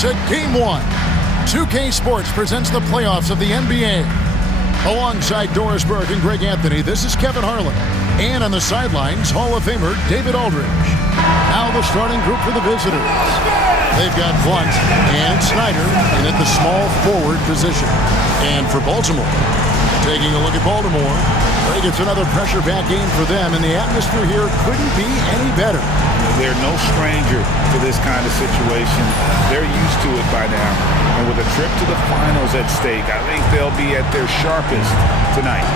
to Game 1. 2K Sports presents the playoffs of the NBA. Alongside Doris Burke and Greg Anthony, this is Kevin Harlan. And on the sidelines, Hall of Famer David Aldridge. Now the starting group for the visitors. They've got Blunt and Snyder in at the small forward position. And for Baltimore, taking a look at Baltimore, Greg, it's another pressure back game for them, and the atmosphere here couldn't be any better. They're no stranger to this kind of situation. They're used to it by now. And with a trip to the finals at stake, I think they'll be at their sharpest tonight.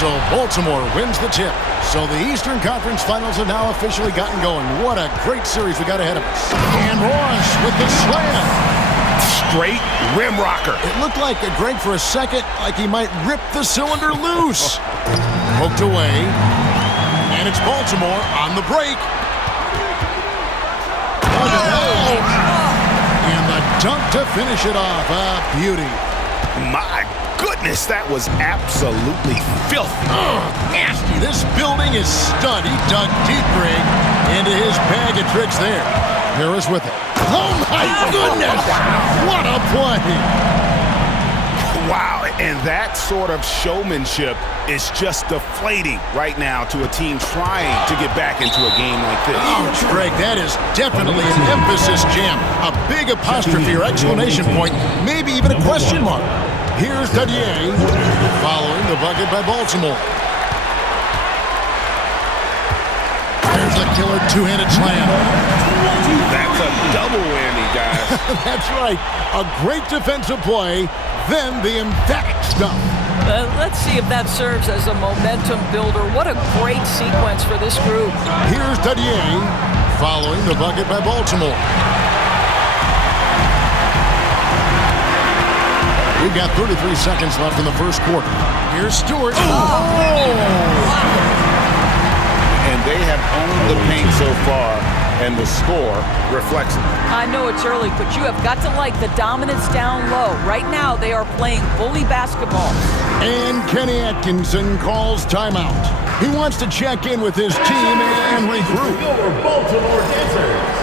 So Baltimore wins the tip. So the Eastern Conference Finals have now officially gotten going. What a great series we got ahead of us. And Ross with the slam. Straight rim rocker. It looked like, Greg, for a second, like he might rip the cylinder loose. Poked away. And it's Baltimore on the break. Oh! And the dunk to finish it off. A beauty. My goodness, that was absolutely filthy. Nasty. This building is stunned. He dug deep, Greg, into his bag of tricks there. Harris with it. Oh, my goodness. What a play. Wow, and that sort of showmanship is just deflating right now to a team trying to get back into a game like this. Ouch, Greg, that is definitely an emphasis jam. A big apostrophe or exclamation point, maybe even a question mark. Here's Dadier following the bucket by Baltimore. There's a killer two-handed slam. That's a double whammy, guys. That's right. A great defensive play, then the emphatic stuff. Let's see if that serves as a momentum builder. What a great sequence for this group. Here's Dadier following the bucket by Baltimore. We've got 33 seconds left in the first quarter. Here's Stewart. And they have owned the paint so far, and the score reflects it. I know it's early, but you have got to like the dominance down low. Right now, they are playing bully basketball. And Kenny Atkinson calls timeout. He wants to check in with his team and regroup. Your Baltimore Dancers.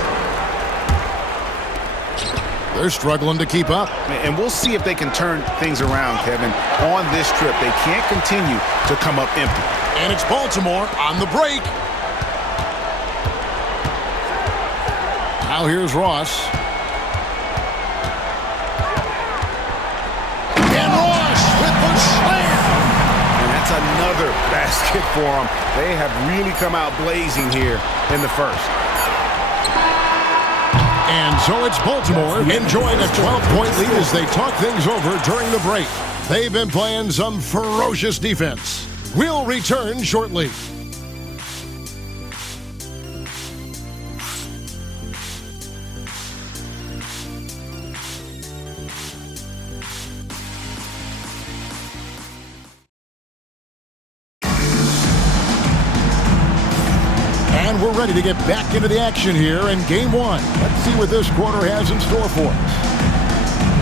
They're struggling to keep up. And we'll see if they can turn things around, Kevin. On this trip, they can't continue to come up empty. And it's Baltimore on the break. Now here's Ross. And Ross with the slam. And that's another basket for them. They have really come out blazing here in the first. And so it's Baltimore enjoying a 12-point lead as they talk things over during the break. They've been playing some ferocious defense. We'll return shortly. And we're ready to get back into the action here in Game 1. Let's see what this quarter has in store for us.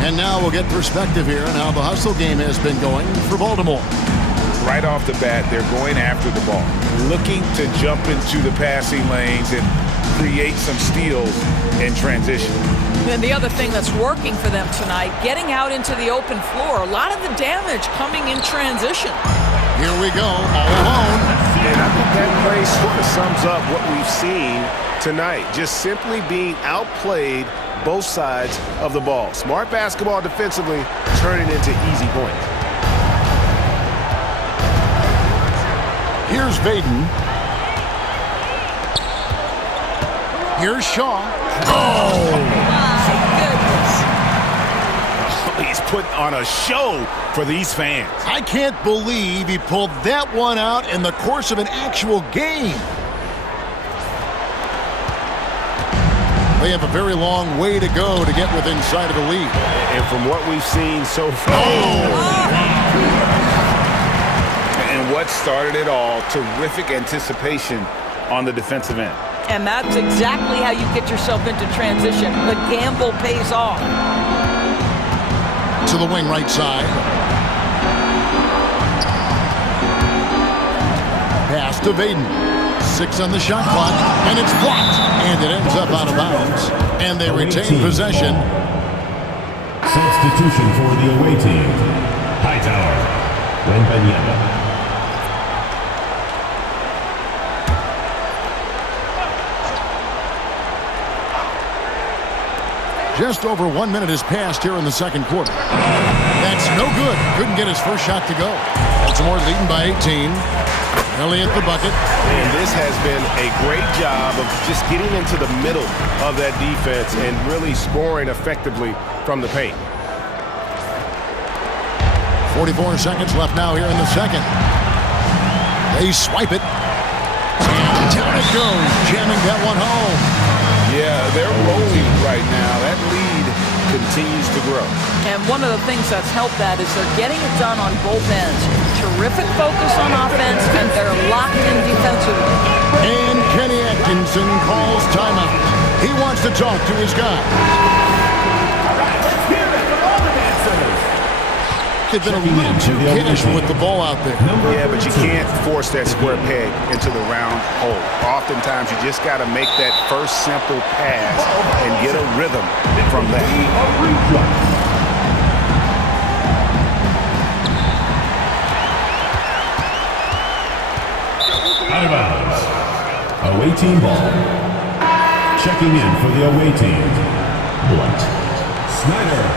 And now we'll get perspective here on how the hustle game has been going for Baltimore. Right off the bat, they're going after the ball, looking to jump into the passing lanes and create some steals in transition. And the other thing that's working for them tonight, getting out into the open floor. A lot of the damage coming in transition. Here we go, all alone. And I think that play sort of sums up what we've seen tonight. Just simply being outplayed both sides of the ball. Smart basketball defensively, turning into easy points. Here's Vaden. Here's Shaw. Oh! My He's putting on a show for these fans. I can't believe he pulled that one out in the course of an actual game. They have a very long way to go to get within sight of the lead. And from what we've seen so far. And what started it all, terrific anticipation on the defensive end. And that's exactly how you get yourself into transition. The gamble pays off. To the wing right side. Pass to Vaden. 6 on the shot clock, and it's blocked, and it ends up out of bounds, and they retain possession. Substitution for the away team. Hightower, Wembanyama. Just over 1 minute has passed here in the second quarter. That's no good. Couldn't get his first shot to go. Baltimore leading by 18. Elliott the bucket. And this has been a great job of just getting into the middle of that defense and really scoring effectively from the paint. 44 seconds left now here in the second. They swipe it. And down it goes. Jamming that one home. Yeah, they're rolling right now. That lead continues to grow. And one of the things that's helped that is they're getting it done on both ends. Terrific focus on offense, and they're locked in defensively. And Kenny Atkinson calls timeout. He wants to talk to his guys. They've been a little too casual with the ball out there. Yeah, but you can't force that square peg into the round hole. Oftentimes, you just got to make that first simple pass and get a rhythm from that. Out of bounds. Away team ball. Checking in for the away team. Blunt. Snyder.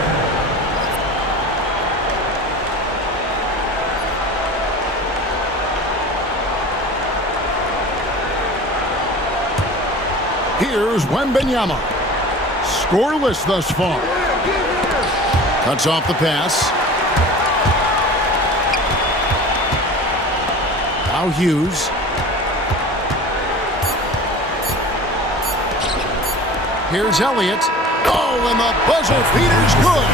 Here's Wembanyama. Scoreless thus far. Cuts off the pass. Now Hughes. Here's Elliott. Oh, and the buzzer beater's good.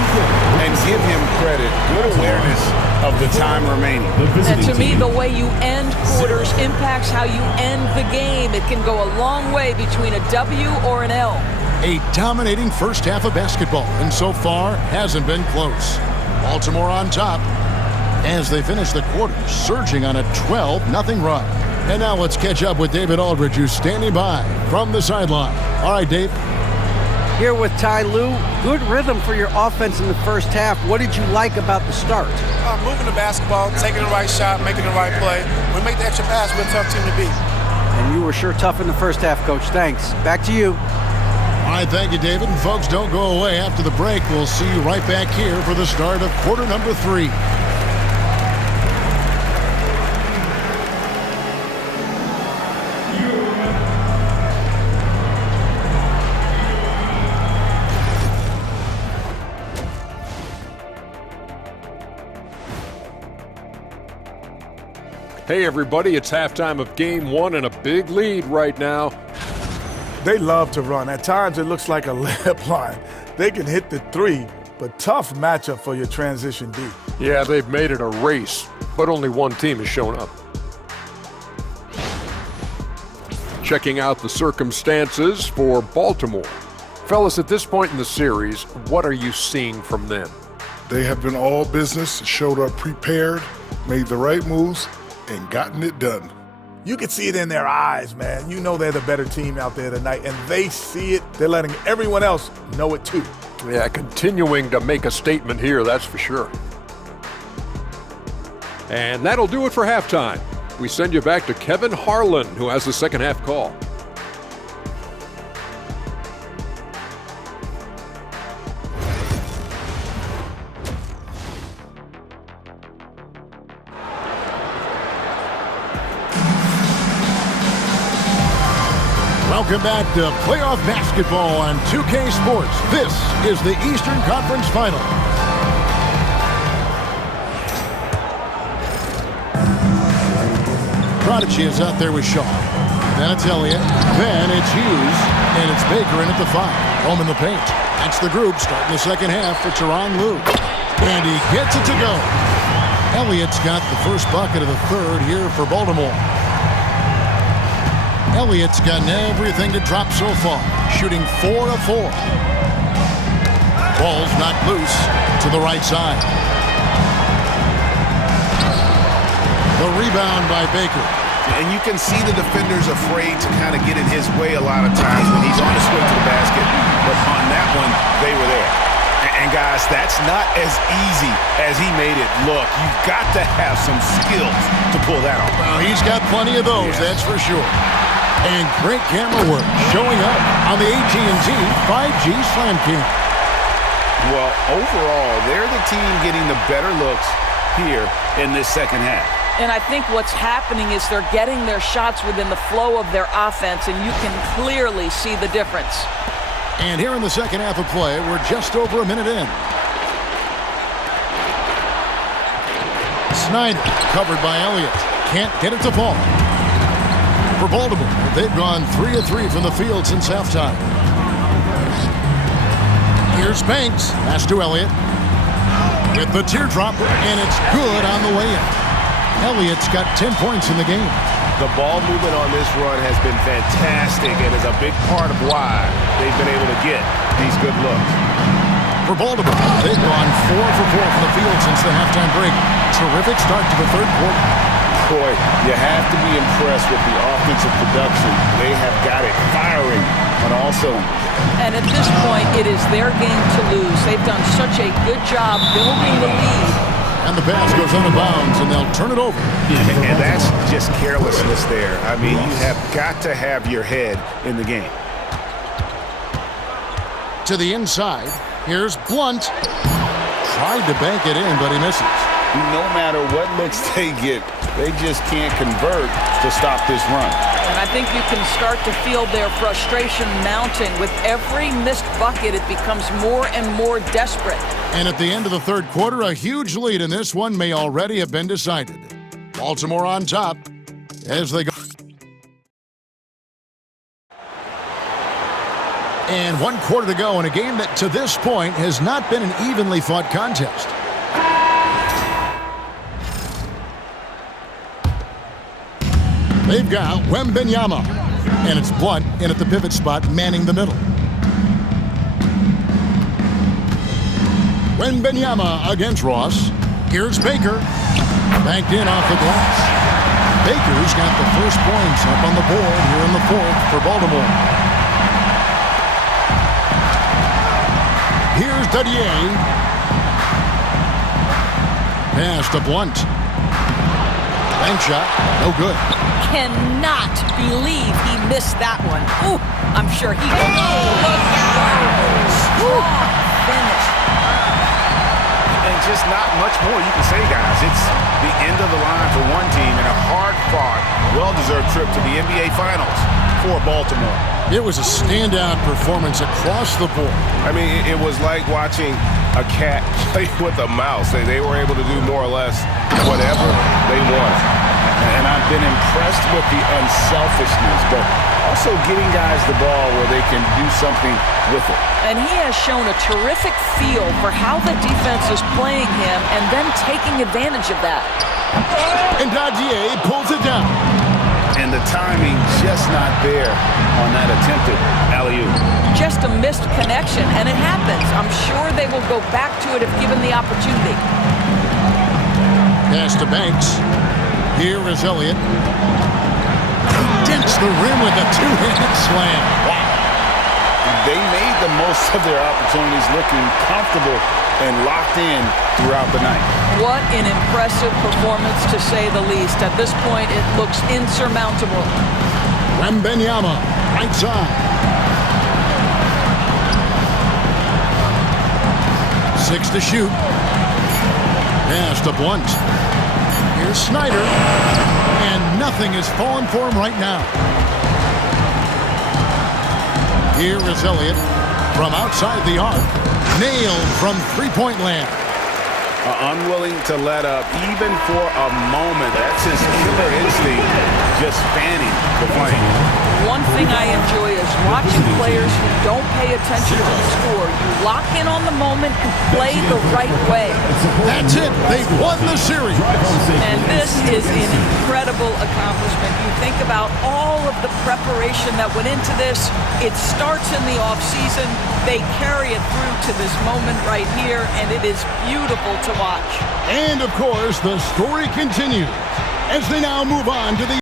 And give him credit. Good awareness of the time remaining. And to me, the way you end quarters impacts how you end the game. It can go a long way between a W or an L. A dominating first half of basketball, and so far hasn't been close. Baltimore on top as they finish the quarter, surging on a 12-0 run. And now let's catch up with David Aldridge, who's standing by from the sideline. All right, Dave. Here with Ty Lue. Good rhythm for your offense in the first half. What did you like about the start? Moving the basketball, taking the right shot, making the right play. When we make the extra pass, we're a tough team to beat. And you were sure tough in the first half, Coach. Thanks. Back to you. All right, thank you, David. And folks, don't go away. After the break, we'll see you right back here for the start of quarter number 3. Hey everybody, it's halftime of game 1 and a big lead right now. They love to run. At times it looks like a layup line. They can hit the 3, but tough matchup for your transition D. Yeah, they've made it a race, but only one team has shown up. Checking out the circumstances for Baltimore. Fellas, at this point in the series, what are you seeing from them? They have been all business, showed up prepared, made the right moves, and gotten it done. You can see it in their eyes, man. You know they're the better team out there tonight, and they see it. They're letting everyone else know it too. Yeah, continuing to make a statement here, that's for sure. And that'll do it for halftime. We send you back to Kevin Harlan, who has the second half call. Welcome back to playoff basketball on 2K Sports. This is the Eastern Conference Final. Prodigy is out there with Shaw. Then it's Elliott. Then it's Hughes. And it's Baker in at the 5. Home in the paint. That's the group starting the second half for Tyronn Lue. And he gets it to go. Elliott's got the first bucket of the third here for Baltimore. Elliott's gotten everything to drop so far, shooting 4 of 4. Ball's knocked loose to the right side. The rebound by Baker. And you can see the defenders afraid to kind of get in his way a lot of times when he's on his way to the basket. But on that one, they were there. And guys, that's not as easy as he made it look. You've got to have some skills to pull that off. Well, he's got plenty of those, that's for sure. And great camera work showing up on the AT&T 5G Slam Cam. Well, overall, they're the team getting the better looks here in this second half. And I think what's happening is they're getting their shots within the flow of their offense, and you can clearly see the difference. And here in the second half of play, we're just over a minute in. Snyder, covered by Elliott. Can't get it to fall. For Baltimore, they've gone 3 of 3 from the field since halftime. Here's Banks. Pass to Elliott. With the teardrop, and it's good on the way in. Elliott's got 10 points in the game. The ball movement on this run has been fantastic and is a big part of why they've been able to get these good looks. For Baltimore, they've gone 4 for 4 from the field since the halftime break. Terrific start to the third quarter. Boy, you have to be impressed with the offensive production. They have got it firing on all cylinders. And at this point, it is their game to lose. They've done such a good job building the lead. And the pass goes out of bounds, and they'll turn it over. And that's just carelessness there. I mean, you have got to have your head in the game. To the inside, here's Blunt. Tried to bank it in, but he misses. No matter what looks they get, they just can't convert to stop this run. And I think you can start to feel their frustration mounting. With every missed bucket, it becomes more and more desperate. And at the end of the third quarter, a huge lead in this one may already have been decided. Baltimore on top as they go. And 1 quarter to go in a game that to this point has not been an evenly fought contest. They've got Wembanyama, and it's Blunt in at the pivot spot, manning the middle. Wembanyama against Ross. Here's Baker. Banked in off the glass. Baker's got the first points up on the board here in the fourth for Baltimore. Here's Dadier. Pass to Blunt. Bank shot, no good. Cannot believe he missed that one. Ooh, I'm sure he will. Finish. And just not much more you can say, guys. It's the end of the line for one team and a hard-fought, well-deserved trip to the NBA Finals for Baltimore. It was a standout performance across the board. I mean, it was like watching a cat play with a mouse. They were able to do more or less whatever they wanted. And I've been impressed with the unselfishness, but also getting guys the ball where they can do something with it. And he has shown a terrific feel for how the defense is playing him and then taking advantage of that. And Dadier pulls it down. And the timing just not there on that attempted alley-oop. Just a missed connection, and it happens. I'm sure they will go back to it if given the opportunity. Pass to Banks. Here is Elliott. Dents the rim with a two-handed slam. Wow. They made the most of their opportunities, looking comfortable and locked in throughout the night. What an impressive performance, to say the least. At this point, it looks insurmountable. Wembanyama, right side. 6 to shoot. Pass to Blunt. Here's Snyder, and nothing is falling for him right now. Here is Elliott from outside the arc, nailed from three-point land. Unwilling to let up, even for a moment. That's his killer instinct, just fanning the flame. One thing I enjoy is watching players who don't pay attention to the score. You lock in on the moment and play the right way. That's it. They've won the series. And this is an incredible accomplishment. You think about all of the preparation that went into this. It starts in the offseason. They carry it through to this moment right here, and it is beautiful to watch. And, of course, the story continues as they now move on to the